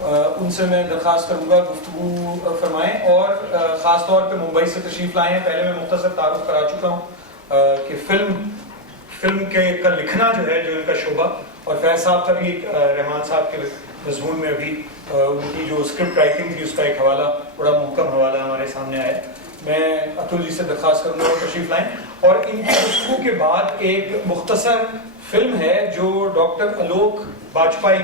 ان سے میں درخواست کروں گا گفتگو فرمائیں، اور خاص طور پہ ممبئی سے تشریف لائے ہیں. پہلے میں مختصر تعارف کرا چکا ہوں کہ فلم کا لکھنا جو ہے، جو ان کا شعبہ، اور فیض صاحب کا بھی رحمان صاحب کے مضمون میں ابھی ان کی جو اسکرپٹ رائٹنگ تھی اس کا ایک حوالہ، بڑا محکم حوالہ ہمارے سامنے آیا. میں اتل جی سے درخواست کروں گا وہ تشریف لائیں، اور ان کی گفتگو کے بعد ایک مختصر فلم ہے جو ڈاکٹر الوک باجپائی،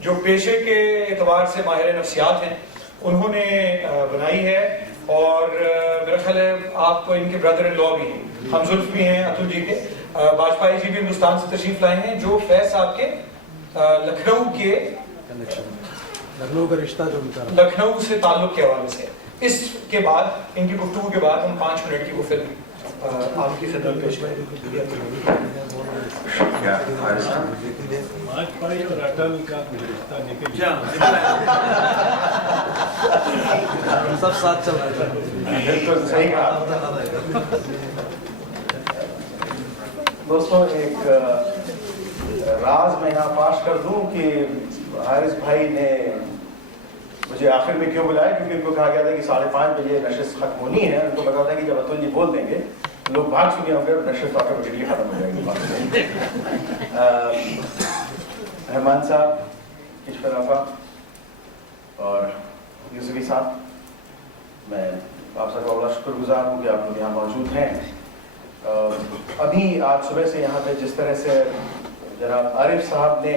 جو پیشے کے اعتبار سے ماہر نفسیات ہیں، انہوں نے بنائی ہے. اور میرا خیال ہے آپ ان کے بردر ان لا بھی ہیں، ہم زلف بھی ہیں اتل جی کے. باجپائی جی بھی ہندوستان سے تشریف لائے ہیں، جو فیض صاحب کے لکھنؤ کا رشتہ جو لکھنؤ سے تعلق کے حوالے سے. اس کے بعد ان کی گفتگو کے بعد ہم 5 منٹ کی وہ فلم آپ کی خدمت پیش کریں. واجپائی اور اٹل کا رشتہ سب ساتھ چل رہا ہے. بالکل صحیح کہا دوستوں. ایک راز میں یہاں فاش کر دوں کہ حارث بھائی نے مجھے آخر میں کیوں بلایا، کیونکہ ان کو کہا گیا تھا کہ 5:30 بجے نشست ختم ہونی ہے. ان کو پتا تھا کہ جب اتل جی بول دیں گے لوگ بھاگ چکے ہوں گے اور نشست 8 بجے کے لیے ختم ہو جائے گی. رحمان صاحب، کشور آفا اور یوسفی صاحب، میں آپ سب کا بڑا شکر گزار ہوں کہ آپ لوگ یہاں موجود ہیں. ابھی آج صبح سے یہاں پہ جس طرح سے جناب عارف صاحب نے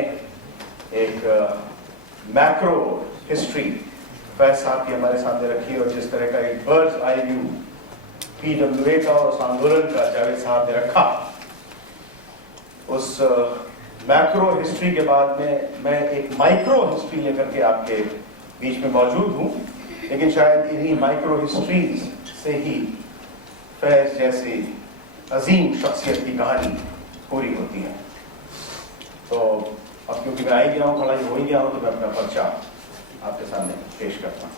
ایک میکرو ہسٹری فیض صاحب کی ہمارے سامنے رکھی، اور جس طرح کا ایک برڈز آئی ویو PWA کا اور اس آندولن کا جاوید صاحب نے رکھا، اس میکرو ہسٹری کے بعد میں ایک مائکرو ہسٹری لے کر کے آپ کے بیچ میں موجود ہوں. لیکن شاید انہی مائکرو ہسٹریز سے ہی فیض جیسی عظیم شخصیت کی کہانی پوری ہوتی ہے. تو اب کیونکہ میں آ ہی گیا ہوں، کھڑا ہو ہی گیا ہوں، تو میں اپنا پرچہ آپ کے سامنے پیش کرتا ہوں.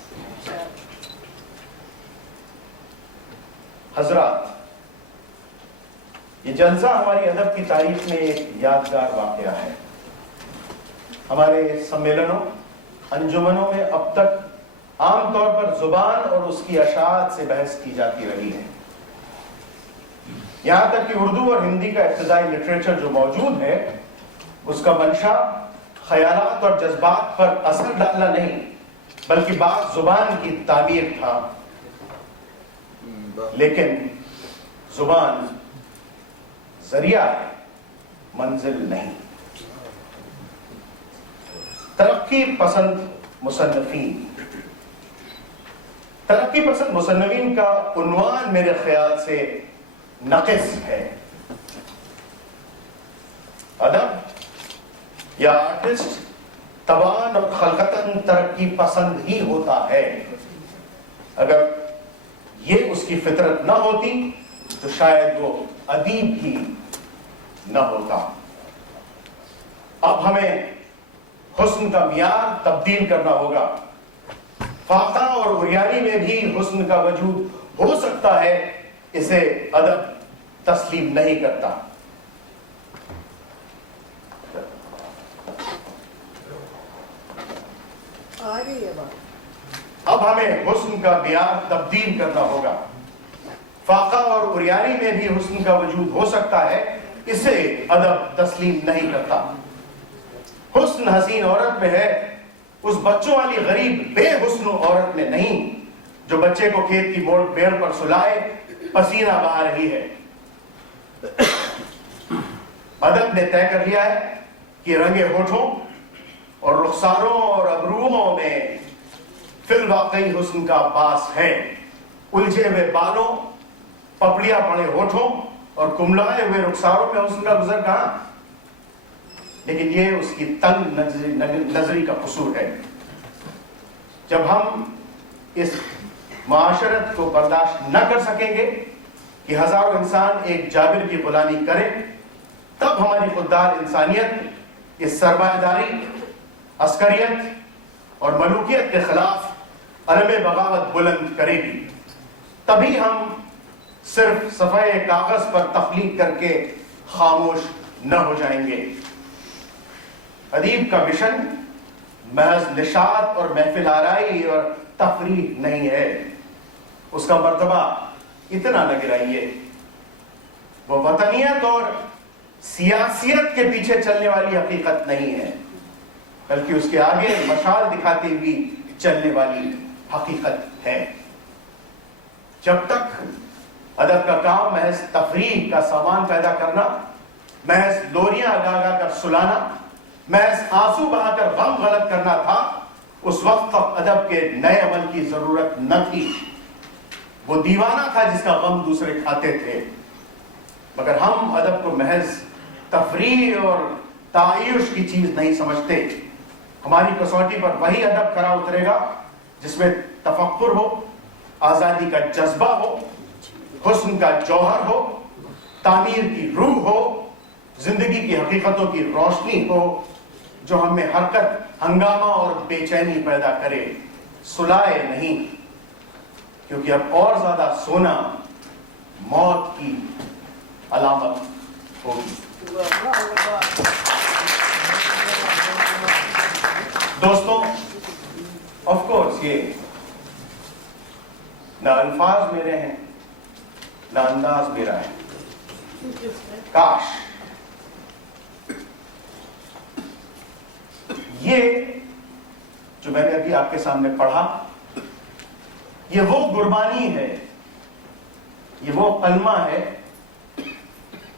حضرات، یہ جلسہ ہماری ادب کی تاریخ میں ایک یادگار واقعہ ہے. ہمارے سمیلنوں، انجمنوں میں اب تک عام طور پر زبان اور اس کی اشاعت سے بحث کی جاتی رہی ہے. یہاں تک کہ اردو اور ہندی کا ابتدائی لٹریچر جو موجود ہے، اس کا منشا خیالات اور جذبات پر اثر ڈالنا نہیں بلکہ بعض زبان کی تعمیر تھا. لیکن زبان ذریعہ ہے، منزل نہیں. ترقی پسند مصنفین کا عنوان میرے خیال سے نقص ہے. ادب یا آرٹسٹ توان اور خلقتاً ترقی پسند ہی ہوتا ہے. اگر یہ اس کی فطرت نہ ہوتی تو شاید وہ ادیب ہی نہ ہوتا. اب ہمیں حسن کا معیار تبدیل کرنا ہوگا. فاقہ اور عریانی میں بھی حسن کا وجود ہو سکتا ہے، اسے ادب تسلیم نہیں کرتا. اب ہمیں حسن کا معیار تبدیل کرنا ہوگا. فاقہ اور عریانی میں بھی حسن کا وجود ہو سکتا ہے، اسے ادب تسلیم نہیں کرتا. حسن حسین عورت میں ہے، اس بچوں والی غریب بے حسن عورت میں نہیں جو بچے کو کھیت کی موڑ پیڑ پر سلائے پسینہ بہا رہی ہے. ادب نے طے کر لیا ہے کہ رنگے ہونٹوں اور رخساروں اور ابروؤں میں فی الواقعی حسن کا باس ہے. الجھے ہوئے بالوں، پپڑیاں پڑے ہونٹوں اور کملائے ہوئے رخساروں میں حسن کا گزر کہاں؟ لیکن یہ اس کی تنگ نظری کا قصور ہے. جب ہم اس معاشرت کو برداشت نہ کر سکیں گے کہ ہزاروں انسان ایک جابر کی غلامی کریں، تب ہماری خوددار انسانیت اس سرمایہ داری، عسکریت اور ملوکیت کے خلاف علم بغاوت بلند کرے گی. تبھی ہم صرف صفحے کاغذ پر تخلیق کر کے خاموش نہ ہو جائیں گے. ادیب کا مشن महज निशात और महफिल आराई और तफरीह नहीं है, उसका मर्तबा इतना न गिराइए। वो वतनियत और सियासियत के पीछे चलने वाली हकीकत नहीं है, बल्कि उसके आगे मशाल दिखाती हुई चलने वाली हकीकत है। जब तक अदब का काम महज तफरीह का सामान पैदा करना, महज लोरियां गा कर सुलाना, महज आंसू बहाकर गम गलत करना था, उस वक्त तक अदब के नए अमल की जरूरत न थी। वो दीवाना था जिसका गम दूसरे खाते थे। मगर हम अदब को महज तफरीह और तायुश की चीज नहीं समझते। हमारी कसौटी पर वही अदब खरा उतरेगा जिसमें तफक्कुर हो, आजादी का जज्बा हो, हुस्न का जौहर हो, तामीर की रूह हो, जिंदगी की हकीकतों की रोशनी हो, जो हमें हरकत, हंगामा और बेचैनी पैदा करे, सुलाए नहीं। क्योंकि अब और ज्यादा सोना मौत की अलामत होगी। दोस्तों, ऑफ कोर्स ये ना अल्फाज मेरे हैं ना अंदाज मेरा है। काश ये जो मैंने अभी आपके सामने पढ़ा, ये वो गुरबानी है, ये वो कलमा है,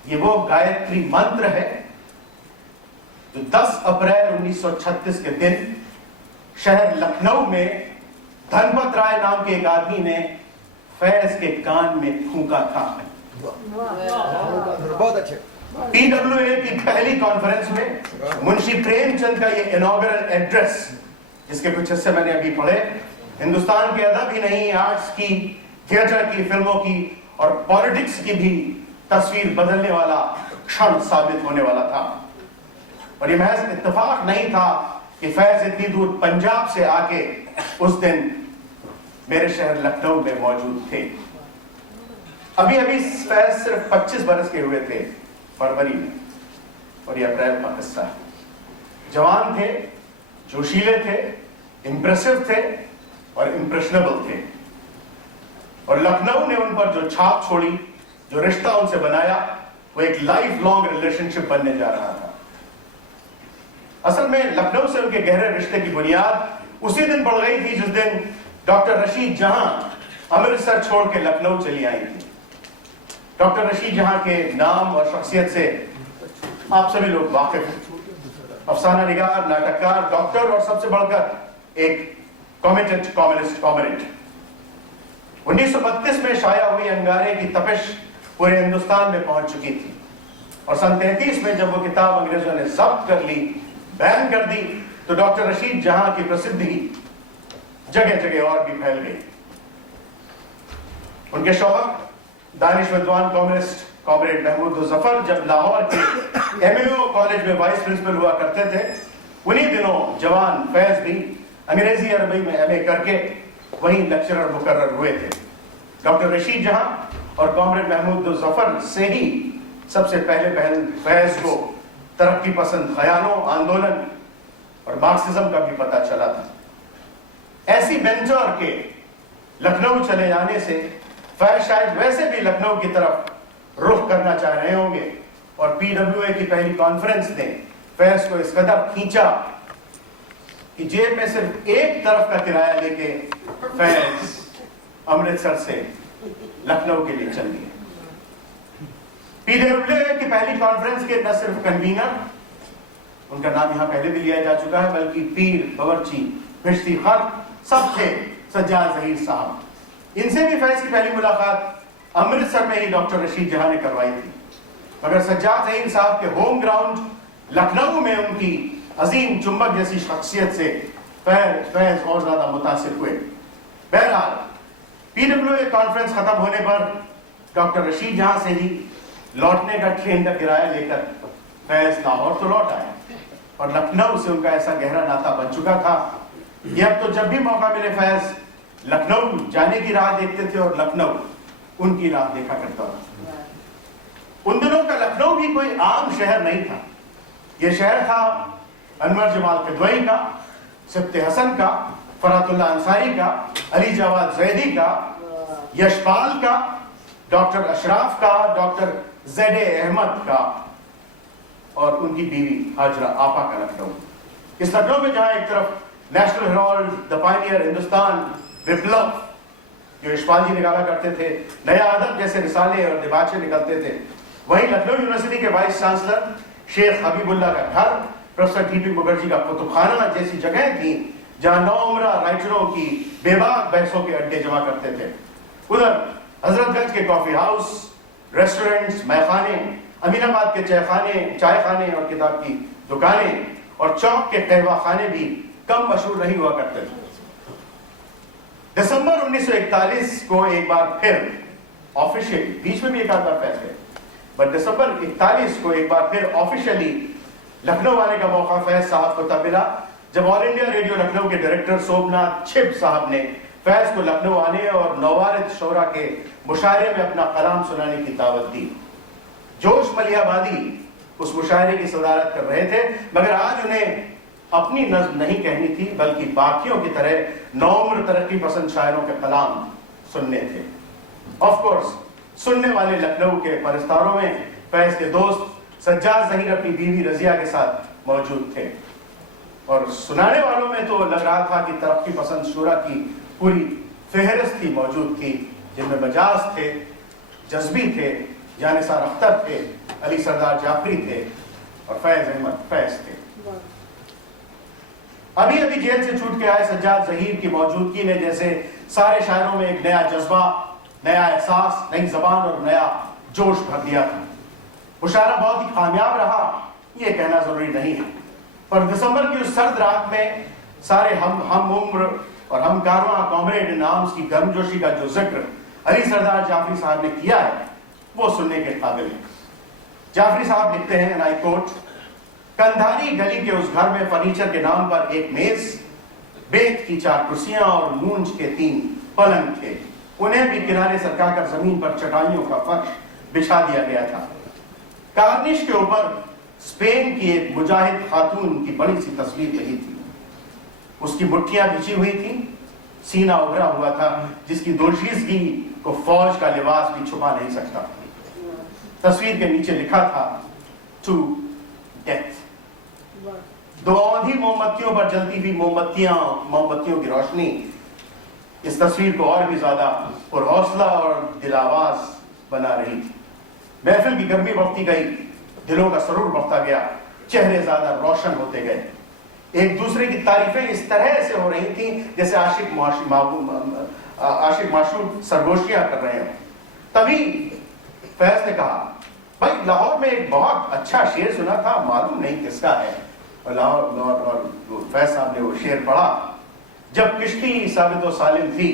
ये वो गायत्री मंत्र है जो 10 अप्रैल 1936 के दिन शहर लखनऊ में धनपत राय नाम के एक आदमी ने फैज के कान में फूंका था। बहुत अच्छे। PWA की पहली कॉन्फ्रेंस में मुंशी प्रेमचंद का ये इनॉग्रल एड्रेस, जिसके कुछ हिस्से मैंने अभी पढ़े, हिंदुस्तान के अदब ही नहीं, आर्ट्स की, थिएटर की, फिल्मों की और पॉलिटिक्स की भी तस्वीर बदलने वाला क्षण साबित होने वाला था। और ये महज इत्तेफाक नहीं था कि फैज इतनी दूर पंजाब से आके उस दिन मेरे शहर लखनऊ में मौजूद थे। अभी अभी फैज सिर्फ 25 बरस के हुए थे फरवरी में, और ये अप्रैल का किस्सा है। जवान थे, जोशीले थे, इंप्रेसिव थे और इंप्रेशनेबल थे। और लखनऊ ने उन पर जो छाप छोड़ी, जो रिश्ता उनसे बनाया, वो एक लाइफ लॉन्ग रिलेशनशिप बनने जा रहा था। असल में लखनऊ से उनके गहरे रिश्ते की बुनियाद उसी दिन पड़ गई थी जिस दिन डॉक्टर रशीद जहां अमृतसर छोड़ के लखनऊ चली आई थी। डॉक्टर रशीद जहां के नाम और शख्सियत से आप सभी लोग वाकिफ हैं। अफसाना निगार, नाटककार, डॉक्टर और सबसे बढ़कर एक कॉमिटेड कम्युनिस्ट कॉमरेड। 1932 में शाया हुई अंगारे की तपिश पूरे हिंदुस्तान में पहुंच चुकी थी, और सन 33 में जब वो किताब अंग्रेजों ने जब्त कर ली, बैन कर दी, तो डॉक्टर रशीद जहां की प्रसिद्धि जगह जगह और भी फैल गई। उनके शौहर दानिश विद्वान कम्युनिस्ट कॉमरेड महमूद जफर जब लाहौर के MAO कॉलेज में वाइस प्रिंसिपल हुआ करते थे, उन्हीं दिनों जवान फैज भी अंग्रेजी अरबी में MA करके वहीं लेक्चरर मुकर्रर हुए थे। डॉक्टर रशीद जहां और कॉमरेड महमूद जफर से ही सबसे पहले फैज को तरक्की पसंद ख्यालों, आंदोलन और मार्क्सिज्म का भी पता चला था। ऐसी मेंटोर के लखनऊ चले जाने से फैज शायद वैसे भी लखनऊ की तरफ रुख करना चाह रहे होंगे, और PWA की पहली कॉन्फ्रेंस ने फैज को इस कदर खींचा कि जेब में सिर्फ एक तरफ का किराया लेके फैज अमृतसर से लखनऊ के लिए चल दिए। PWA की पहली कॉन्फ्रेंस के न सिर्फ कन्वीनर, उनका नाम यहां पहले भी लिया जा चुका है, बल्कि पीर, बावर्ची, भिश्ती खत सब थे सज्जाद जहीर साहब। इनसे भी फैज की पहली मुलाकात अमृतसर में ही डॉक्टर रशीद जहां ने करवाई थी। मगर सज्जाद जहीर साहब के होम ग्राउंड लखनऊ में उनकी अजीम चुंबक जैसी शख्सियत से फैज और ज्यादा मुतासिर हुए। बहरहाल PWA कॉन्फ्रेंस खत्म होने पर डॉक्टर रशीद जहां से ही लौटने का ट्रेन का किराया लेकर फैज लाहौर तो लौट आए, और लखनऊ से उनका ऐसा गहरा नाता बन चुका था कि अब तो जब भी मौका मिले फैज लखनऊ जाने की राह देखते थे और लखनऊ उनकी राह देखा करता था। उन दिनों का लखनऊ भी कोई आम शहर नहीं था। यह शहर था अनवर जमाल किदवई का, सिब्त हसन का, फरातुल्लाह अंसारी का, अली जवाद जैदी का, यशपाल का, डॉक्टर अशराफ का, डॉक्टर ज़ैदे अहमद का और उनकी बीवी हाजरा आपा का लखनऊ। इस लखनऊ में जहां एक तरफ National Herald, the Pioneer, Hindustan, Viplav जो यशपाल जी निकाला करते थे, नया अदब जैसे रिसाले और दिबाचे निकलते थे, वहीं लखनऊ यूनिवर्सिटी के वाइस चांसलर शेख हबीबुल्लाह का घर, प्रोफेसर टीपी मुखर्जी का कुतुबखाना जैसी जगह थी जहां नौउम्रा राइटरों की बेबाक बहसों के अड्डे जमा करते थे। उधर हजरतगंज के कॉफी हाउस, रेस्टोरेंट्स, मैखाने, अमीनाबाद के चाय खाने और किताब की दुकानें और चौक के कहवा खाने भी कम मशहूर नहीं हुआ करते थे। दिसंबर 1941 को एक बार फिर ऑफिशियली, बीच में भी एक आध बार फैसले, बट दिसंबर 41 को एक बार फिर ऑफिशियली लखनऊ आने का मौका फैज साहब को तब मिला जब ऑल इंडिया रेडियो लखनऊ के डायरेक्टर सोमनाथ छिब साहब ने फैज को लखनऊ आने और नौवारिद शोरा के मुशायरे में अपना कलाम सुनाने की दावत दी। जोश मलियाबादी उस मुशायरे की सदारत कर रहे थे, मगर आज उन्हें अपनी नज़्म नहीं कहनी थी बल्कि बाकियों की तरह नौम्र तरक्की पसंद शायरों के कलाम सुनने थे। ऑफ कोर्स सुनने वाले लखनऊ के परस्तारों में फैज के दोस्त सज्जाद ज़हीर अपनी बीवी रजिया के साथ मौजूद थे और सुनाने वालों में तो लग रहा था कि तरक्की पसंद शूरा की पूरी फहरिस्त ही मौजूद थी, जिनमें मजाज थे, जज्बी थे, जानिसार अख्तर थे, अली सरदार जाफरी थे और फैज अहमद फैज थे। अभी अभी जेल से छूट के आए सज्जाद ज़हीर की मौजूदगी ने जैसे सारे शायरों में एक नया जज्बा, नया एहसास, नई जबान और नया जोश भर दिया था। मुशायरा बहुत ही कामयाब रहा, ये कहना जरूरी नहीं है, पर दिसंबर की उस सर्द रात में सारे हम उम्र और हम कारवां कॉमरेड इन आर्म्स की गर्मजोशी का जो जिक्र अली सरदार जाफरी साहब ने किया है वो सुनने के काबिल है। जाफरी साहब लिखते हैं, एंड आई कोट, कंधारी गली के उस घर में फर्नीचर के नाम पर एक मेज, बेत की 4 कुर्सियां और मूंज के 3 पलंग थे। उन्हें भी किनारे सरकाकर जमीन पर चटाइयों का फर्श बिछा दिया गया था। कार्निश के ऊपर स्पेन की एक मुजाहिद खातून की बड़ी सी तस्वीर लगी थी। उसकी मुट्ठियां बिछी हुई थी, सीना उभरा हुआ था जिसकी दोशीजगी को फौज का लिबास भी छुपा नहीं सकता। तस्वीर के नीचे लिखा था, टू डेथ। 2 औंधी मोमबत्तियों पर जलती हुई मोमबत्तियों की रोशनी इस तस्वीर को और भी ज्यादा पुरहौसला और दिलावाज बना रही थी। महफिल की गर्मी बढ़ती गई, दिलों का सरूर बढ़ता गया, चेहरे ज्यादा रोशन होते गए। एक दूसरे की तारीफें इस तरह से हो रही थी जैसे आशिक माशूक सरगोशियां कर रहे हो। तभी फैज ने कहा, भाई लाहौर में एक बहुत अच्छा शेर सुना था, मालूम नहीं किसका है। और लाहौर फैज साहब ने वो शेर पढ़ा, जब किश्ती साबित व सालिम थी,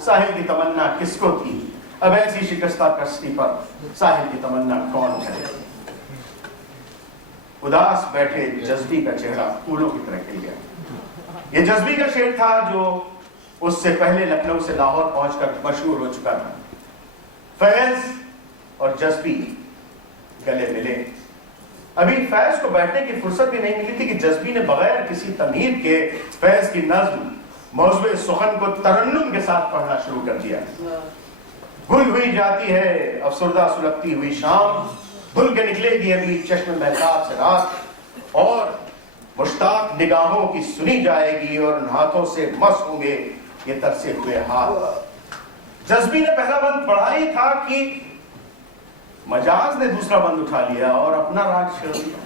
साहिल की तमन्ना किसको थी, अब ऐसी शिकस्ता कश्ती पर साहिल की तमन्ना कौन करे। उदास बैठे जज्बी का चेहरा फूलों की तरह खिल गया। ये जज्बी का शेर था जो उससे पहले लखनऊ से लाहौर पहुंचकर मशहूर हो चुका था। फैज और जज्बी गले मिले। अभी फैज को बैठने की फुर्सत भी नहीं मिली थी कि जज्बी ने बगैर किसी तमहीद के फैज की नज्म मौज़ूए सुखन को तरन्नुम के साथ पढ़ना शुरू कर दिया। गुल हुई जाती है अफसरदा सुलगती हुई शाम, धुल के निकलेगी अभी चश्मे महताब से रात, और मुश्ताक निगाहों की सुनी जाएगी और उन हाथों से मस होंगे ये तरसे हुए हाथ। जज्बी ने पहला बंद पढ़ा ही था कि मजाज ने दूसरा बंद उठा लिया और अपना राग छेड़ दिया।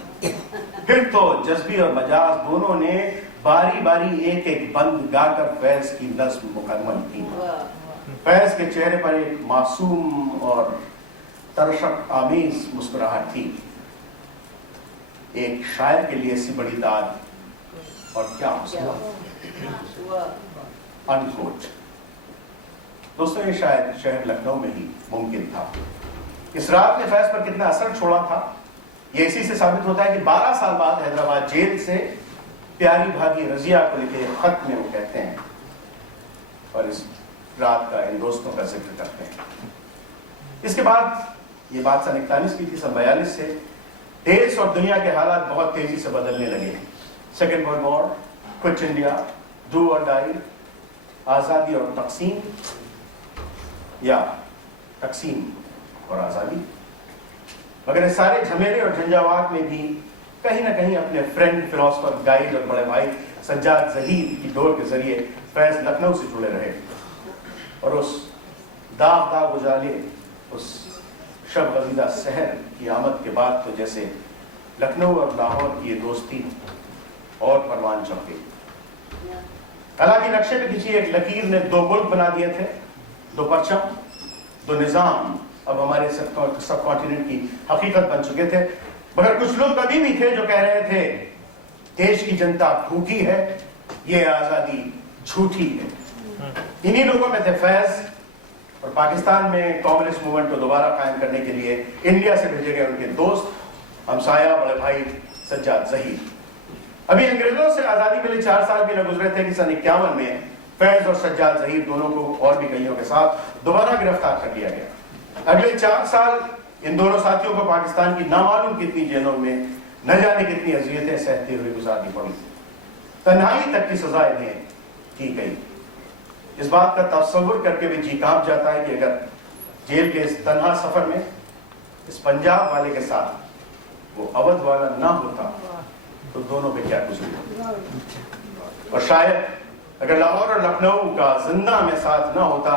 फिर तो जज्बी और मजाज दोनों ने बारी बारी एक एक बंद गाकर फैज की नज्म मुकम्मल की। फैज के चेहरे पर एक मासूम और तरशक आमीज मुस्कुराहट थी। एक शायर के लिए ऐसी बड़ी दाद और क्या हौसला। अनकोट। दोस्तों, ये शायद शहर लखनऊ में ही मुमकिन था। इस रात ने फैज पर कितना असर छोड़ा था ये इसी से साबित होता है कि 12 साल बाद हैदराबाद जेल से प्यारी भागी रजिया को लिखे खत में वो कहते हैं और इस रात का इन दोस्तों का जिक्र करते हैं। इसके बाद ये बात सन 41 की थी। सन 42 से देश और दुनिया के हालात बहुत तेजी से बदलने लगे। Second world war, quit India, do और डाई, आज़ादी और तकसीम, या तकसीम और आज़ादी। मगर इस सारे झमेले और झंझावात में भी कहीं ना कहीं अपने फ्रेंड, फिलोसफर, गाइड और बड़े भाई सज्जाद ज़हीर की डोर के जरिए फैज़ लखनऊ से जुड़े रहे और उस दाग उजाले, उस शब गज़ीदा सहर की आमद के बाद तो जैसे लखनऊ और लाहौर की ये दोस्ती और परवान चढ़ गई। हालांकि नक्शे पे खिंची एक लकीर ने दो मुल्क बना दिए थे, दो परचम, दो निज़ाम अब हमारे सब कॉन्टिनेंट की हकीकत बन चुके थे। मगर कुछ लोग कभी भी थे जो कह रहे थे देश की जनता भूखी है, ये आज़ादी झूठी है। इन्हीं लोगों में थे फैज़, और पाकिस्तान में कम्युनिस्ट मूवमेंट को दोबारा कायम करने के लिए इंडिया से भेजे गए उनके दोस्त, हमसाया, बड़े भाई सज्जाद ज़हीर। अभी अंग्रेजों से आज़ादी के लिए 4 साल भी न गुजरे थे कि सन 51 में फैज़ और सज्जाद ज़हीर दोनों को और भी कईयों के साथ दोबारा गिरफ्तार कर लिया गया। अगले 4 साल इन दोनों साथियों को पाकिस्तान की नामालूम कितनी जेलों में न जाने कितनी अज़ियतें सहते हुए गुजारनी पड़ी। तन्हाई तक की सजा इन्हें की गई। इस बात का तस्वुर करके भी जी कांप जाता है कि अगर जेल के इस तन्हा सफर में इस पंजाब वाले के साथ वो अवध वाला ना होता तो दोनों पे क्या गुजरता। और शायद अगर लाहौर और लखनऊ का जिंदा में साथ ना होता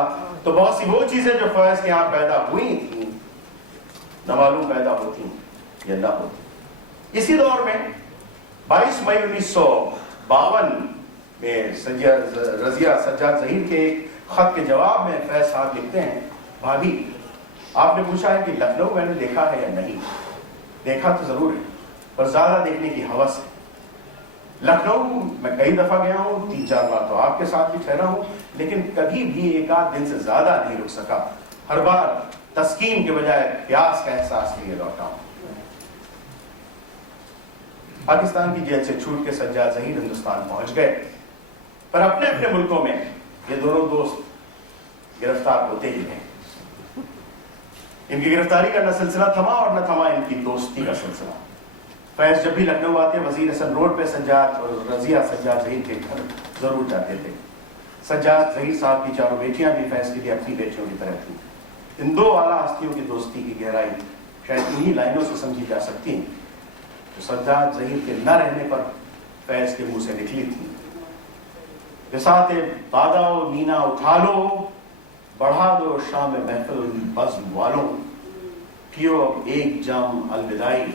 तो बहुत सी वो चीजें जो फैज़ के यहाँ पैदा हुई थी नामालूम पैदा होती या ना होती। इसी दौर में 22 मई 1952 में रज़िया सज्जाद ज़हीर के एक खत के जवाब में फैज़ साहब लिखते हैं, भाभी आपने पूछा है कि लखनऊ मैंने देखा है या नहीं। देखा तो जरूर है, पर ज्यादा देखने की हवस है। लखनऊ मैं कई दफा गया हूँ, 3-4 बार तो आपके साथ भी ठहरा हूँ, लेकिन कभी भी एक आध दिन से ज्यादा नहीं रुक सका। हर बार तस्कीन के बजाय प्यास का एहसास लिए लौटा हूँ। पाकिस्तान की जेल से छूट के सज्जाद ज़हीर हिंदुस्तान पहुंच गए, पर अपने अपने मुल्कों में ये दोनों दोस्त गिरफ्तार होते ही रहे। इनकी गिरफ्तारी का न सिलसिला थमा और न थमा इनकी दोस्ती का सिलसिला। फैज़ जब भी लखनऊ आते वजीर हसन रोड पे सज्जाद और रज़िया सज्जाद ज़हीर के घर जरूर जाते थे। सज्जाद ज़हीर साहब की 4 बेटियां भी फैज़ के लिए अपनी बेटियों की तरह थी। इन 2 आला हस्तियों की दोस्ती की गहराई शायद इन्हीं लाइनों से समझी जा सकती है जो सज्जाद ज़हीर के न रहने पर फैज़ के मुंह से निकली थी। बिसाते बादाओ नीना उठा लो, बढ़ा दो शाम महफिल बज़्म वालों, पियो अब एक जाम अलविदाई,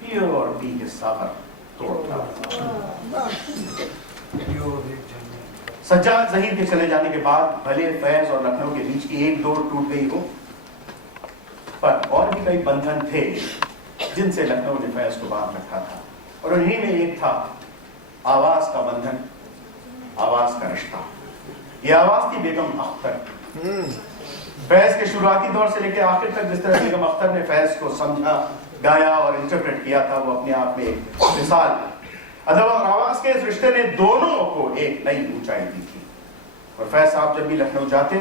पियो और पी के सागर तोड़ डालो। सज्जाद ज़हीर के चले जाने के बाद भले फैज़ और लखनऊ के बीच की एक डोर टूट गई हो, पर और भी कई बंधन थे जिनसे लखनऊ ने फैज़ को बांध रखा था, और उन्हीं में एक था आवाज का बंधन, आवाज का रिश्ता। ये आवाज थी बेगम अख्तर। फैज़ के शुरुआती दौर से लेकर आखिर तक जिस तरह बेगम अख्तर ने फैज़ को समझा, गाया और इंटरप्रेट किया था, वो अपने आप में एक मिसाल। अदब और आवाज के इस रिश्ते ने दोनों को एक नई ऊंचाई दी थी। और फैज़ साहब जब भी लखनऊ जाते,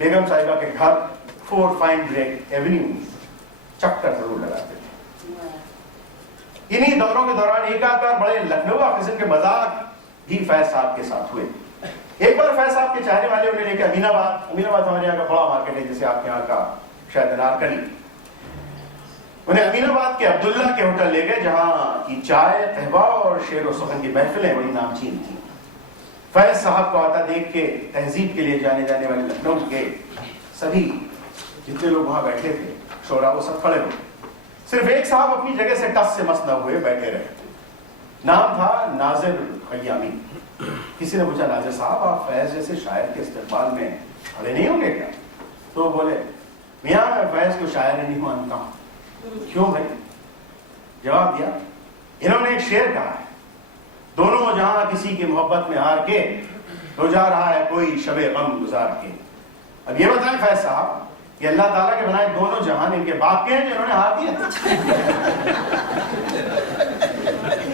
बेगम साहिबा के घर 4 फाइन ब्रेक एवेन्यू चक्कर जरूर लगाते थे। इन्हीं दौरों के दौरान एक आध बार बड़े लखनऊ किस्म के मजाक भी फैज़ साहब के साथ हुए। एक बार फैज़ साहब के चाहने वाले उन्हें लेकर अमीनाबाद हमारे यहाँ का बड़ा मार्केट है, जैसे आपके यहाँ का शायद अनारकली, उन्हें अमीनाबाद के अब्दुल्ला के होटल ले गए, जहाँ की चाय, कहवा और शेर व सुखन की महफिलें बड़ी नामचीन थी। फैज़ साहब को आता देख के तहजीब के लिए जाने वाले लखनऊ के सभी जितने लोग वहां बैठे थे, शोरा, वो सब खड़े हो। सिर्फ एक साहब अपनी जगह से टस से मस न हुए बैठे रहे। नाम था नाजिर खयामी। किसी ने पूछा, नाजिर साहब आप फैज़ जैसे शायर के इस्तेमाल में खड़े नहीं होंगे क्या? तो बोले, मियाँ मैं फैज़ को शायर नहीं मानता हूँ। क्यों भाई? जवाब दिया, इन्होंने एक शेर कहा है, दोनों जहां किसी की मोहब्बत में हार के तो जा रहा है कोई शबे गम गुजार के। अब ये बताएं फैज़ साहब, ये अल्लाह ताला के बनाए दोनों जहान इनके बाप के हैं जिन्होंने हार दिया?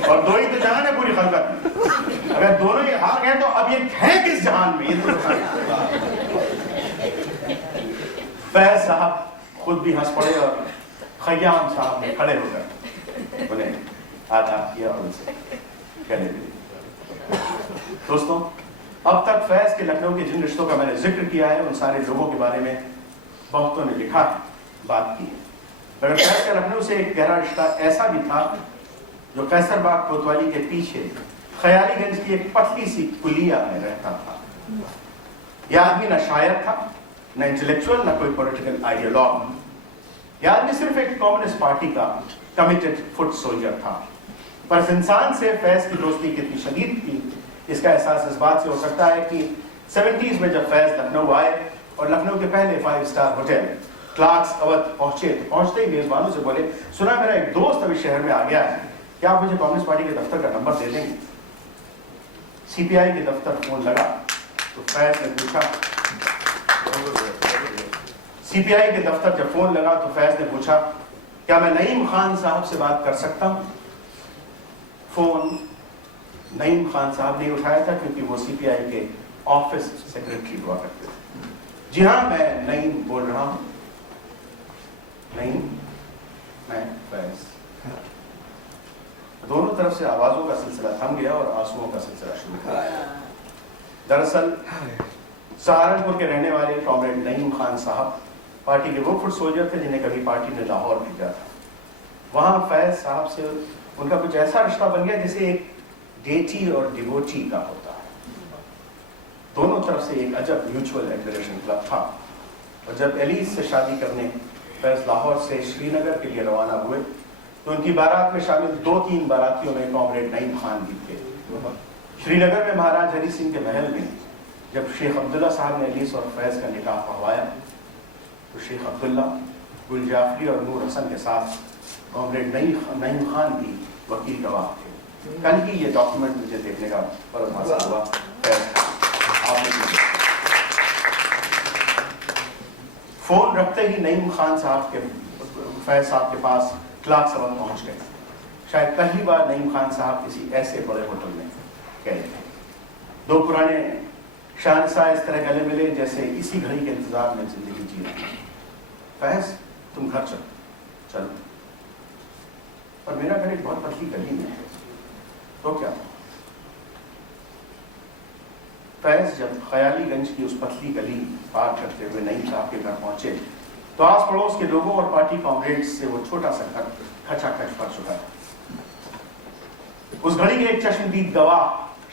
और 2 ही तो जहान है पूरी खलकत में। अगर दोनों ये हार गए तो अब ये है किस जहान में? ये तो फैज़ साहब खुद भी हंस पड़े और खयाम साहब ने खड़े होकर उन्हें आदाब किया और उनसे गले मिले। दोस्तों, अब तक फैज़ के लखनऊ के जिन रिश्तों का मैंने जिक्र किया है, उन सारे लोगों के बारे में बहुतों ने लिखा है, बात की है। मगर फैज़ का लखनऊ से एक गहरा रिश्ता ऐसा भी था जो कैसरबाग कोतवाली के पीछे ख्यालीगंज की एक पतली सी कुलिया में रहता था। यह आदमी न शायर था, न इंटेलेक्चुअल, न कोई पॉलिटिकल आइडियोलॉग। यह आदमी सिर्फ एक कम्युनिस्ट पार्टी का कमिटेड फुट सोल्जर था। पर इस इंसान से फैज़ की दोस्ती कितनी शदीद थी, इसका एहसास इस बात से हो सकता है कि 70s में जब फैज़ लखनऊ आए और लखनऊ के पहले 5 स्टार होटल क्लार्क्स अवध पहुंचे, तो पहुंचते ही मेजबानों से बोले, सुना मेरा एक दोस्त अभी शहर में आ गया है, क्या आप मुझे कम्युनिस्ट पार्टी के दफ्तर का नंबर दे देंगे? सीपीआई के दफ्तर फोन लगा तो फैज़ ने पूछा, सीपीआई के दफ्तर जब फोन लगा तो फैज़ ने पूछा, क्या मैं नईम खान साहब से बात कर सकता हूं? फोन नईम खान साहब ने उठाया था क्योंकि वो सीपीआई के ऑफिस सेक्रेटरी हुआ करते थे। जी हाँ, मैं नईम बोल रहा हूं। नईम, मैं फैज़। दोनों तरफ से आवाजों का सिलसिला थम गया और आंसुओं का सिलसिला शुरू हो गया। दरअसल सहारनपुर के रहने वाले कॉमरेड नईम खान साहब पार्टी के वो फुट सोल्जर थे जिन्हें कभी पार्टी ने लाहौर भेजा था। वहां फैज़ साहब से उनका कुछ ऐसा रिश्ता बन गया जैसे एक डेटी और डिवोटी का होता है। दोनों तरफ से एक अजब म्यूचुअल एडमिरेशन क्लब था। और जब एलिस से शादी करने फैज़ लाहौर से श्रीनगर के लिए रवाना हुए तो उनकी बारात में शामिल 2-3 बारातियों में कॉमरेड नईम खान भी थे। श्रीनगर में महाराज हरी सिंह के महल में जब शेख अब्दुल्ला साहब ने एलिस और फैज़ का निकाह पढ़वाया तो शेख अब्दुल्ला, गुल जाफरी और नूर हसन के साथ कॉमरेड नईम खान भी वकील गवाह थे। कल ही ये डॉक्यूमेंट मुझे देखने का बड़ा मजा हुआ। फोन रखते ही नईम खान साहब के फैज़ साहब के पास क्लार्क्स अवध पहुंच गए। शायद पहली बार नईम खान साहब किसी ऐसे बड़े होटल में गए थे। दो पुराने शहंशाह इस तरह गले मिले जैसे इसी घड़ी के इंतजार में जिंदगी जी रहे। फैज़, तुम घर चलो। और मेरा घर एक बहुत पतली गली में है, तो क्या? फैज़ जब ख्यालीगंज की उस पतली गली पार करते हुए नईम साहब के घर पहुंचे तो आस पड़ोस के लोगों और पार्टी कॉमरेड्स से वो छोटा सा घर खचाखच भर चुका था। उस घड़ी के एक चश्मदीद गवाह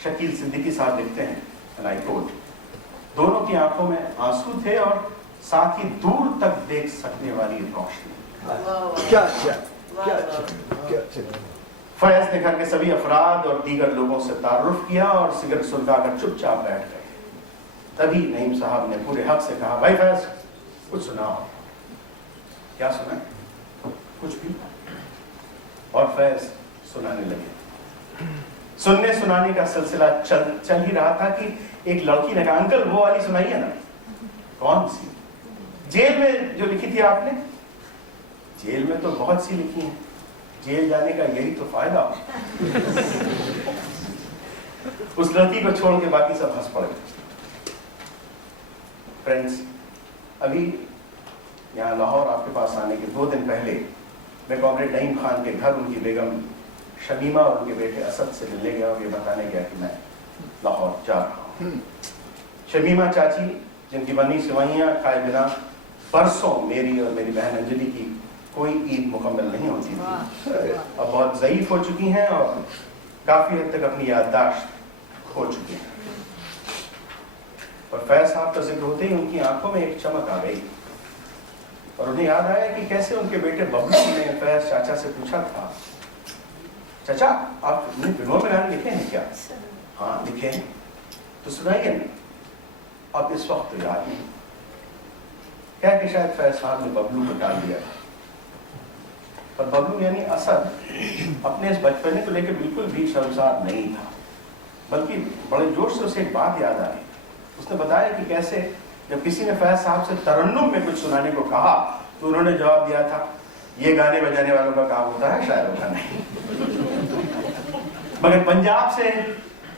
शकील सिद्दीकी साहब लिखते हैं, and I quote, दोनों की आंखों में आंसू थे और साथ ही दूर तक देख सकने वाली रोशनी। क्या फैज़ ने घर के सभी अफराद और दीगर लोगों से तारुफ किया और सिगरेट सुलगाकर चुपचाप बैठ गए। तभी नईम साहब ने पूरे हक से कहा, भाई फैज़, कुछ सुनाओ। क्या सुना? कुछ भी। और फैज़ सुनाने लगे। सुनने सुनाने का सिलसिला चल ही रहा था कि एक लड़की ने कहा, अंकल वो वाली सुनाइए ना। कौन सी? जेल में जो लिखी थी आपने? जेल में तो बहुत सी लिखी हैं, जेल जाने का यही तो फायदा। उस लड़की को छोड़ के बाकी सब हंस पड़े। फ्रेंड्स, अभी यहाँ लाहौर आपके पास आने के 2 दिन पहले मैं कॉमरेड नईम खान के घर उनकी बेगम शमीमा और उनके बेटे असद से मिलने गया और ये बताने गया कि मैं लाहौर जा रहा हूँ। शमीमा चाची, जिनकी बनी सिवैयाँ खाए बिना परसों मेरी और मेरी बहन अंजलि की कोई ईद मुकम्मल नहीं होती थी, अब बहुत ज़ईफ हो चुकी हैं और काफ़ी हद तक अपनी याददाश्त खो चुकी हैं। और फैज़ साहब का जिक्र होते ही उनकी आंखों में एक चमक आ गई और उन्हें याद आया कि कैसे उनके बेटे बबलू ने फैज़ चाचा से पूछा था, चाचा आपने फिल्मों में गाने लिखे हैं क्या? हाँ लिखे हैं। तो सुनाइए ना। अब इस वक्त तो याद नहीं। क्या कि शायद फैज़ साहब ने बबलू को डाल दिया था। पर बबलू यानी असद अपने इस बचपने को लेकर बिल्कुल भी शर्मसार नहीं था, बल्कि बड़े जोश से उसे एक बात याद आई। उसने बताया कि कैसे जब किसी ने फैज़ साहब से तरन्नुम में कुछ सुनाने को कहा तो उन्होंने जवाब दिया था, ये गाने बजाने वालों का काम होता है, शायरों का नहीं। मगर पंजाब से,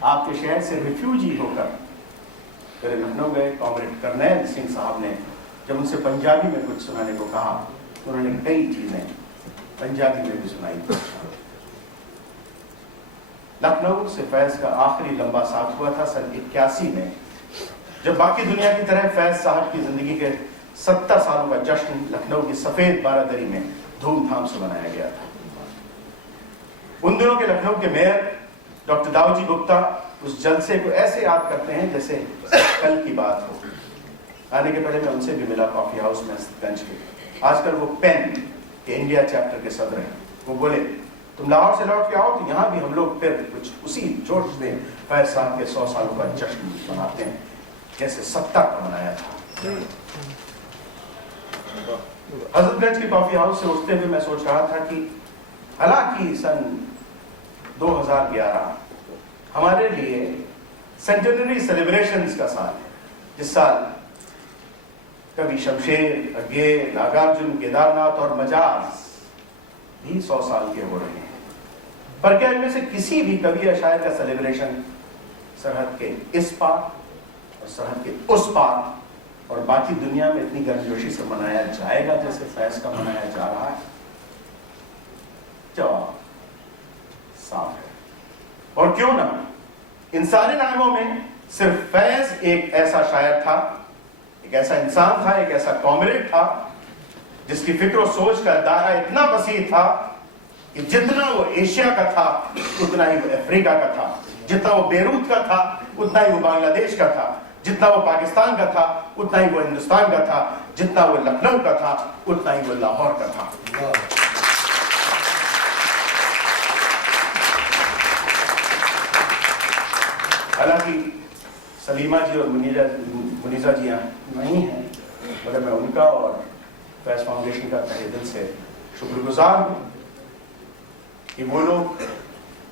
आपके शहर से रिफ्यूजी होकर फिर लखनऊ गए कॉमरेड करनैल सिंह साहब ने जब उनसे पंजाबी में कुछ सुनाने को कहा तो उन्होंने कई चीजें पंजाबी में भी सुनाई। लखनऊ से फैज़ का आखिरी लंबा साथ हुआ था सन 81 में, जब बाकी दुनिया की तरह फैज़ साहब की ज़िंदगी के 70 सालों का जश्न लखनऊ की सफ़ेद बारादरी में धूमधाम से मनाया गया था। उन दिनों के लखनऊ के मेयर डॉक्टर दाऊजी गुप्ता उस जलसे को ऐसे याद करते हैं जैसे कल की बात हो। आने के पहले मैं उनसे भी मिला कॉफ़ी हाउस में गंज के। आजकल वो पेन के इंडिया चैप्टर के सदर हैं। वो बोले, तुम लाहौर से लौट के आओ तो यहाँ भी हम लोग फिर कुछ उसी जोश से फैज़ साहब के 100 सालों का जश्न मनाते हैं जैसे 70 का मनाया था। हजरतगंज की कॉफ़ी हाउस से उठते हुए मैं सोच रहा था कि हालांकि सन 2011 हमारे लिए सेंटेनरी सेलिब्रेशंस का साल है, जिस साल कवि शमशेर, अगे, नागार्जुन, केदारनाथ और मजाज भी 100 साल के हो रहे हैं, पर क्या इनमें से किसी भी कवि या शायर का सेलिब्रेशन सरहद के इस पार और सरहद के उस पार और बाकी दुनिया में इतनी गर्मजोशी से मनाया जाएगा जैसे फैज़ का मनाया जा रहा है? जवाब साफ है। और क्यों ना, इन सारे नामों में सिर्फ फैज़ एक ऐसा शायर था, एक ऐसा इंसान था, एक ऐसा कॉमरेड था जिसकी फिक्र और सोच का दायरा इतना वसी था कि जितना वो एशिया का था उतना ही वो अफ्रीका का था, जितना वो बेरूत का था उतना ही वो बांग्लादेश का था, जितना वो पाकिस्तान का था उतना ही वो हिंदुस्तान का था, जितना वो लखनऊ का था उतना ही वो लाहौर का था। हालांकि सलीमा जी और मुनीजा जी यहाँ नहीं हैं, मगर मैं उनका और फैज़ फाउंडेशन का तहे दिल से शुक्रगुजार हूँ कि वो लोग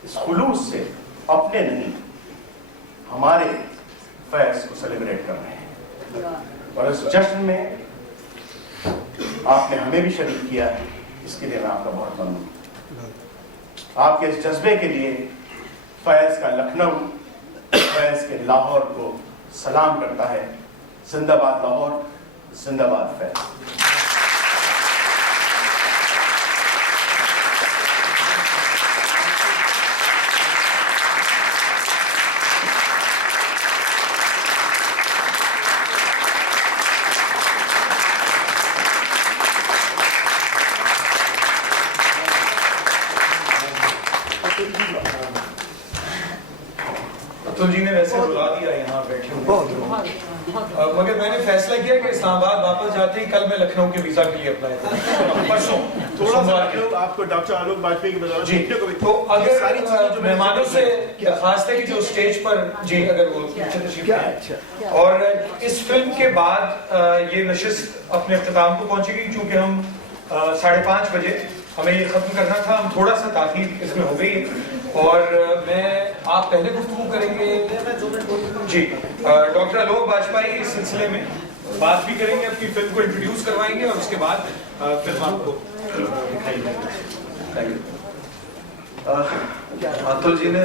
इस खुलूस से अपने नहीं हमारे फैज़ को सेलिब्रेट कर रहे हैं। और इस जश्न में आपने हमें भी शरीक किया है, इसके लिए मैं आपका बहुत ममनून हूँ। आपके इस जज्बे के लिए फैज़ का लखनऊ, फैज़ के लाहौर को सलाम करता है। जिंदाबाद लाहौर, जिंदाबाद फैज़। अतुल जी ने वैसे बुला दिया यहाँ बैठे हुए, मगर मैंने फैसला किया कि इस्लामाबाद वापस जाते ही कल मैं लखनऊ के वीजा के लिए अप्लाई करूँ, परसों थोड़ा सा आपको डॉक्टर आलोक वाजपेयी की बजाय जी। तो अगर सारी चीजें मेहमानों से दरखास्त है कि जो स्टेज पर जी अगर वो तशरीफ लाएं। और इस फिल्म के बाद ये नशिस्त अपने अख्ताम को पहुंचेगी, क्योंकि हम 5:30 बजे हमें ये खत्म करना था, हम थोड़ा सा ताखीर इसमें हो गई। और मैं आप पहले गुफ्तगू करेंगे जी, डॉक्टर आलोक वाजपेयी इस सिलसिले में बात भी करेंगे, अपनी फिल्म को इंट्रोड्यूस करवाएंगे और उसके बाद फिल्म आपको दिखाएंगे। अतुल जी ने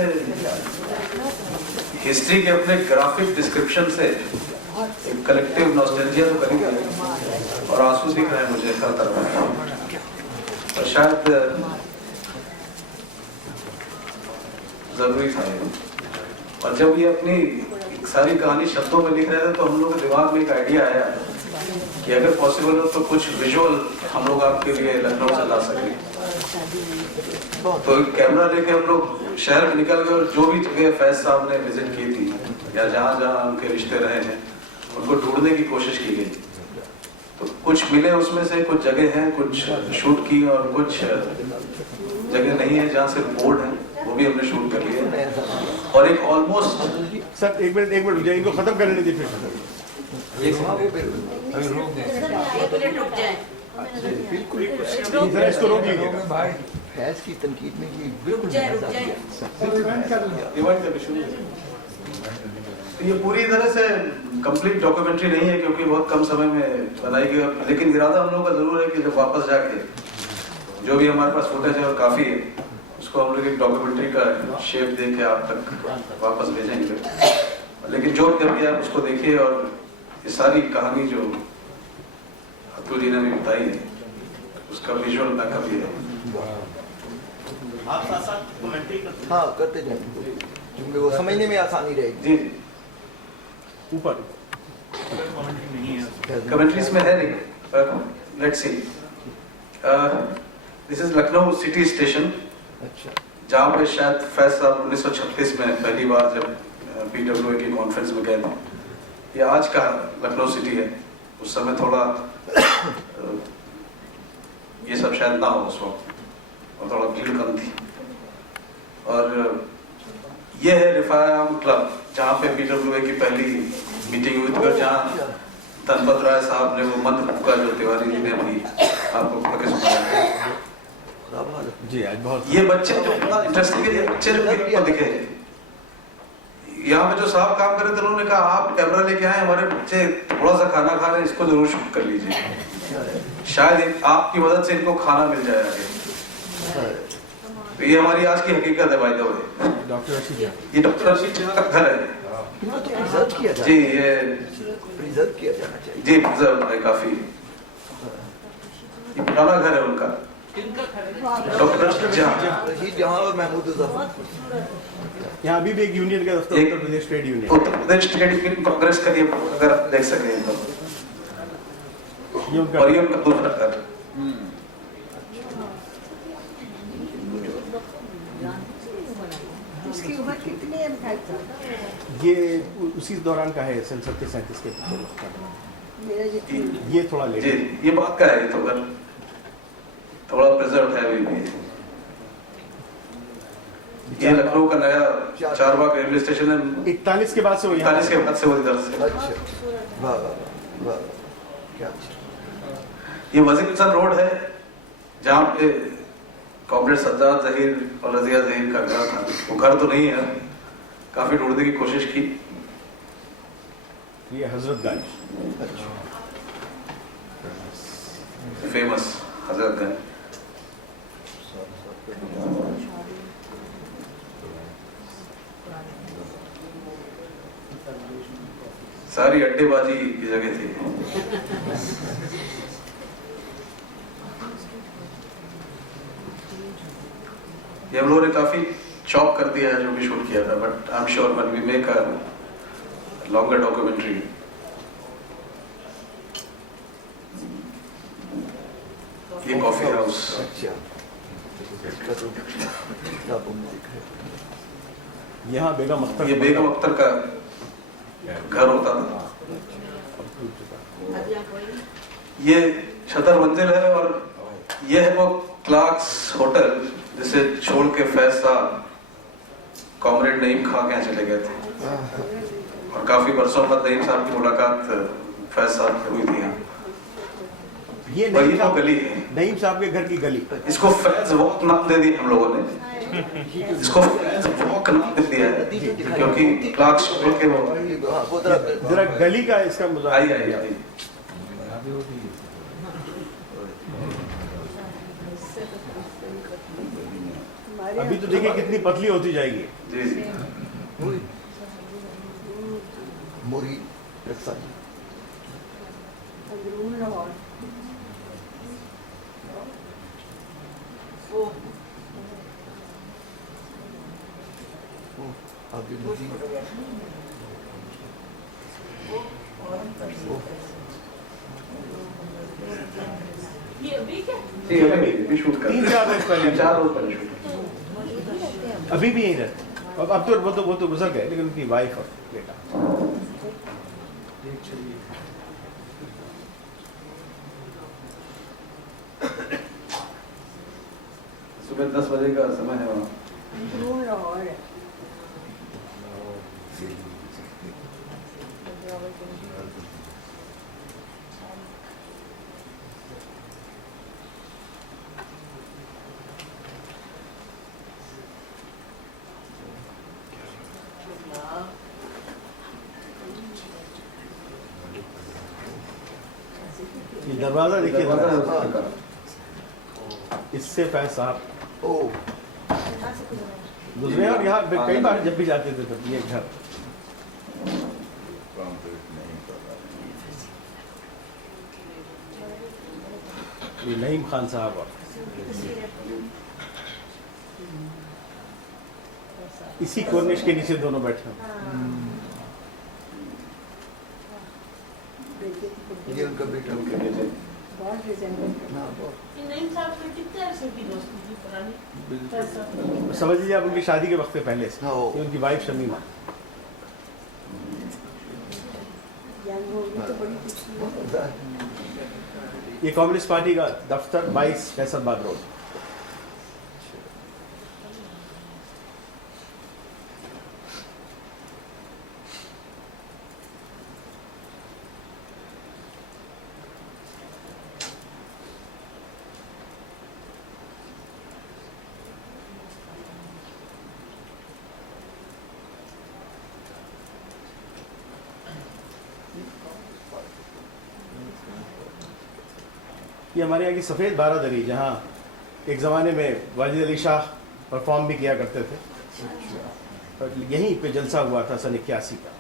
हिस्ट्री के अपने ग्राफिक डिस्क्रिप्शन से एक कलेक्टिव नॉस्टैल्जिया तो करेंगे और आंसू दिख रहे हैं मुझे हर तरफ, और शायद जरूरी था ये। और जब ये अपनी सारी कहानी शब्दों में लिख रहे थे तो हम लोग के दिमाग में एक आइडिया आया कि अगर पॉसिबल हो तो कुछ विजुअल हम लोग आपके लिए लखनऊ से ला सकें। तो कैमरा लेके हम लोग शहर में निकल गए और जो भी जगह फैज़ साहब ने विजिट की थी या जहाँ जहाँ उनके रिश्ते रहे हैं उनको ढूंढने की कोशिश की गई। तो कुछ मिले उसमें से, कुछ जगह हैं कुछ शूट की और कुछ जगह नहीं है जहाँ सिर्फ बोर्ड है, वो भी हमने शूट कर लिया। और एक ऑलमोस्ट सर एक मिनट इनको खत्म करने दीजिए फिर इसको रोक लीजिए। फैज़ की तनकीद में ये बिल्कुल ये पूरी तरह से कंप्लीट डॉक्यूमेंट्री नहीं है क्योंकि बहुत कम समय में बनाई गई, लेकिन इरादा हम लोगों का जरूर है कि जब वापस जाके जो भी हमारे पास फुटेज है और काफी है उसको हम लोग एक डॉक्यूमेंट्री का शेप दे के आप तक वापस भेजेंगे। लेकिन जो भी आप उसको देखिए और ये सारी कहानी जो अतुल जी ने भी बताई है उसका विजुअल बैकअप भी है। आप साथ साथ कमेंट्री करते हैं। हाँ करते जाएंगे क्योंकि वो समझने में आसानी रहेगी। जी जी, ऊपर कमेंट्रीज में है नहीं, पर let's see. This is Lucknow city station, अच्छा जहाँ पे शायद फैज साहब 1936 में पहली बार जब PWA की कॉन्फ्रेंस में गए थे। ये आज का लखनऊ सिटी है, उस समय थोड़ा ये सब शायद ना हो उस वक्त, और थोड़ा भीड़ कम थी। और ये है रिफायाम क्लब, जहाँ पे PWA की पहली मीटिंग हुई थी, और जहाँ धनपत राय साहब ने वो मंत्र फूका जो तिवारी जी ने अभी आपको पढ़ के सुनाया। जी आज बहुत ये बच्चे जो बड़ा इंटरेस्टिंग है, ये बच्चे जो दिखे, यहाँ पे जो साहब काम कर रहे थे उन्होंने कहा आप कैमरा लेके आए, हमारे बच्चे थोड़ा सा खाना खा रहे हैं, इसको जरूर शूट कर लीजिए, शायद आपकी मदद से इनको खाना मिल जाए आगे। तो ये हमारी आज की हकीकत है भाई दो। डॉक्टर रशीद, ये डॉक्टर रशीद जी का घर है इनको तो प्रिजर्व किया जी, जाए, ये प्रिजर्व किया जाना चाहिए। जी प्रिजर्व है काफी, ये पुराना घर है उनका। डॉक्टर रशीद जहाँ और महमूद जफर यहाँ अभी भी एक यूनियन का दफ्तर, Uttar Pradesh trade union. Uttar Pradesh trade union Congress का, ये अगर आप देख सकें तो, ये उनका और ये उनका दूसरा घर। इसकी उम्र कितनी है भाई साहब? ये उसी दौरान का है, सन 37 के। मेरा जितनी ये थोड़ा जी लेट, ये बात का है, ये तो घर थोड़ा प्रिजर्व है अभी भी। ये लखनऊ का नया चारबाग रेलवे स्टेशन है, 41 के बाद से वो यहाँ 41 के बाद से वो इधर से। अच्छा वाह वाह वाह क्या अच्छा। ये वजीर हसन रोड है, जहाँ पे कॉमरेड सज्जाद जहीर और रजिया जहीर का घर था। वो घर तो नहीं है, काफी ढूंढने की कोशिश की। ये हजरतगंज, फेमस हजरतगंज। सारी अड्डेबाजी की जगह थी। ये हम लोगों ने काफी चॉप कर दिया है जो भी शूट किया था, but I am sure when we make a longer documentary. ये कॉफी हाउस, अच्छा इसका तो क्या म्यूजिक है। यहाँ बेगम अख्तर, ये बेगम अख्तर का घर होता था। ये शतर मंजिल है, और ये है वो क्लार्क्स होटल जिसे छोड़ के फैज साहब कॉमरेड नईम खां के यहाँ चले गए थे, और काफी बरसों बाद नईम साहब की मुलाकात फैज साहब से हुई थी यहाँ। ये वही नईम तो साहब, गली है, नईम साहब के घर की गली। इसको फैज वॉक नाम दे दिया हम लोगों ने, इसको फैज वॉक नाम दे दिया है क्योंकि क्लार्क्स छोड़ के वो हाँ, वो तरह जरा गली का इसका मुजाहिरा आई कीजिए। आई। हमारे अभी तो देखिए कितनी पतली होती जाएगी। जी जी, मोरी रक्सानी अंदरून लाहौर आगे मजीद जी अभी शूट कर 3-4 रोज पहले, 4 रोज पहले शूट। अभी भी यहीं रहते। अब तो वो तो गुजर गए, लेकिन उनकी वाइफ और बेटा। सुबह 10 बजे का समय है वहाँ। अंदरून लाहौर है। ये दरवाजा देखिए, दरवाजा है दरवाजा। उसका। इससे फैज साहब ओ गुजरे, और यहाँ पे कई बार जब भी जाते थे तो ये घर। ये नईम खान साहब और इसी कॉर्निश के नीचे दोनों बैठे हैं। ये उनका बेटा उनके बेटे बहुत रिजेंटमेंट हाँ बहुत नईम साहब से कितने अरसे की दोस्ती थी पुरानी? बिल्कुल ऐसा समझ लीजिए आप उनकी शादी के वक्त से पहले से, हाँ, वो- ये उनकी वाइफ शमीमा। यंग होगी तो बड़ी खुशी है। ये कम्युनिस्ट पार्टी का दफ्तर 22 फैसलाबाद रोड। ये हमारे यहाँ की सफ़ेद बारादरी, जहाँ एक ज़माने में वाजिद अली शाह परफॉर्म भी किया करते थे, और यहीं पे जलसा हुआ था सन 81 का।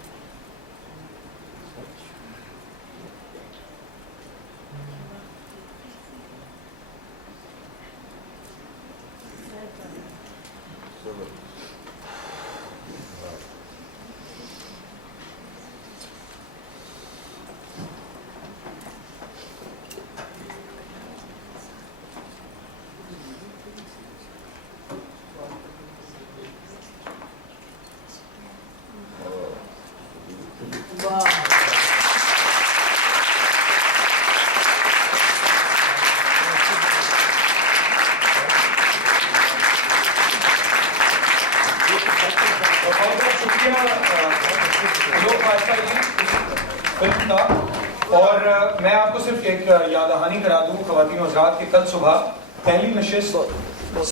बहुत बहुत शुक्रिया लोक भाजपा जी इस फिल्म का। और मैं आपको सिर्फ एक याद दहानी करा दूं, ख़वातीन और हज़रात, कि कल सुबह पहली नशिस्त